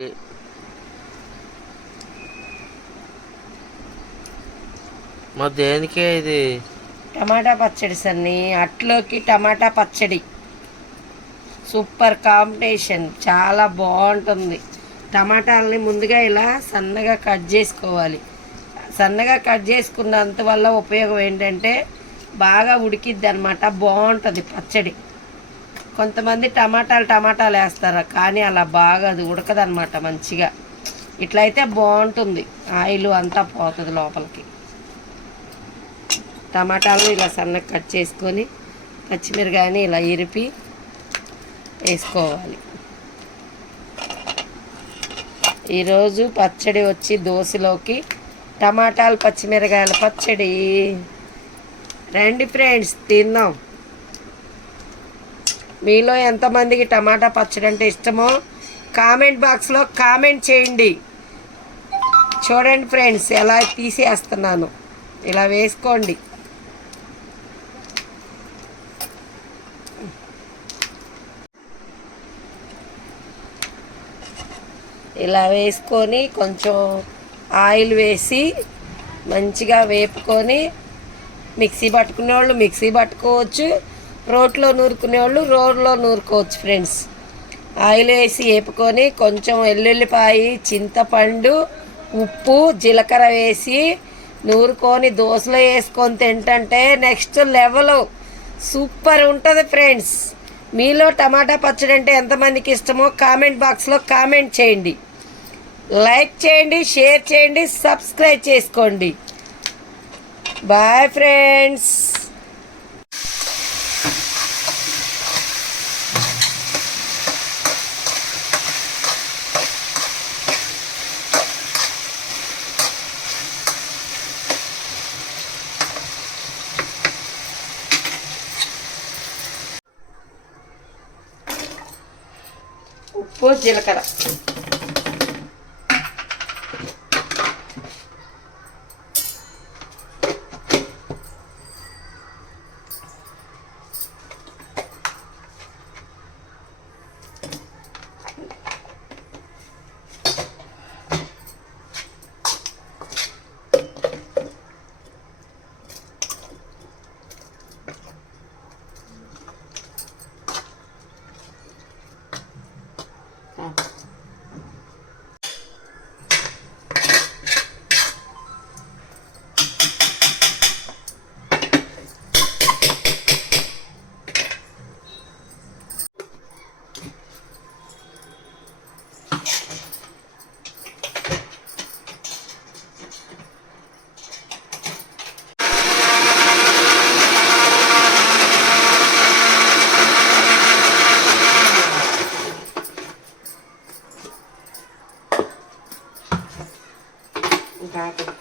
Mm. మా దేనికే ఇది? టమాటా పచ్చడి సన్ని. అట్లోకి టమాటా పచ్చడి. Super combination. చాలా బాగుంటుంది. టమాటాలని ముందుగా ఇలా సన్నగా కట్ చేసుకోవాలి. సన్నగా కట్ చేసుకున్నంత వల్ల ఉపయోగం ఏంటంటే బాగా ఉడికిద్ది అనమాట బాగుంటుంది పచ్చడి. కొంతమంది టమాటాలు టమాటాలు వేస్తారు కానీ అలా బాగా అది ఉడకదనమాట మంచిగా. ఇట్లయితే బాగుంటుంది. ఆయిల్ అంతా పోతుంది లోపలికి. టమాటాలు ఇలా సన్నగా కట్ చేసుకొని పచ్చిమిరకాయని ఇలా ఇరిపి వేసుకోవాలి. ఈరోజు పచ్చడి వచ్చి దోశలోకి టమాటాలు పచ్చిమిరకాయల పచ్చడి. రండి ఫ్రెండ్స్ తిందాం మీలో ఎంతమందికి టమాటా పచ్చడి అంటే ఇష్టమో కామెంట్ బాక్స్లో కామెంట్ చేయండి. చూడండి ఫ్రెండ్స్ ఎలా తీసేస్తున్నాను. ఇలా వేసుకోండి. ఇలా వేసుకొని కొంచెం ఆయిల్ వేసి మంచిగా వేపుకొని మిక్సీ పట్టుకునే వాళ్ళు మిక్సీ పట్టుకోవచ్చు. రోట్లో నూరుకునే వాళ్ళు రోడ్లో నూరుకోవచ్చు ఫ్రెండ్స్. ఆయిల్ వేసి వేపుకొని కొంచెం వెల్లుల్లిపాయి చింతపండు ఉప్పు జీలకర్ర వేసి నూరుకొని దోశలో వేసుకొని తింటంటే నెక్స్ట్ లెవెల్. సూపర్ ఉంటుంది ఫ్రెండ్స్. మీలో టమాటా పచ్చడి అంటే ఎంతమందికి ఇష్టమో కామెంట్ బాక్స్లో కామెంట్ చేయండి. లైక్ చేయండి షేర్ చేయండి సబ్స్క్రైబ్ చేసుకోండి. Bye friends. ఉప్పు జీలకర్ర. happen.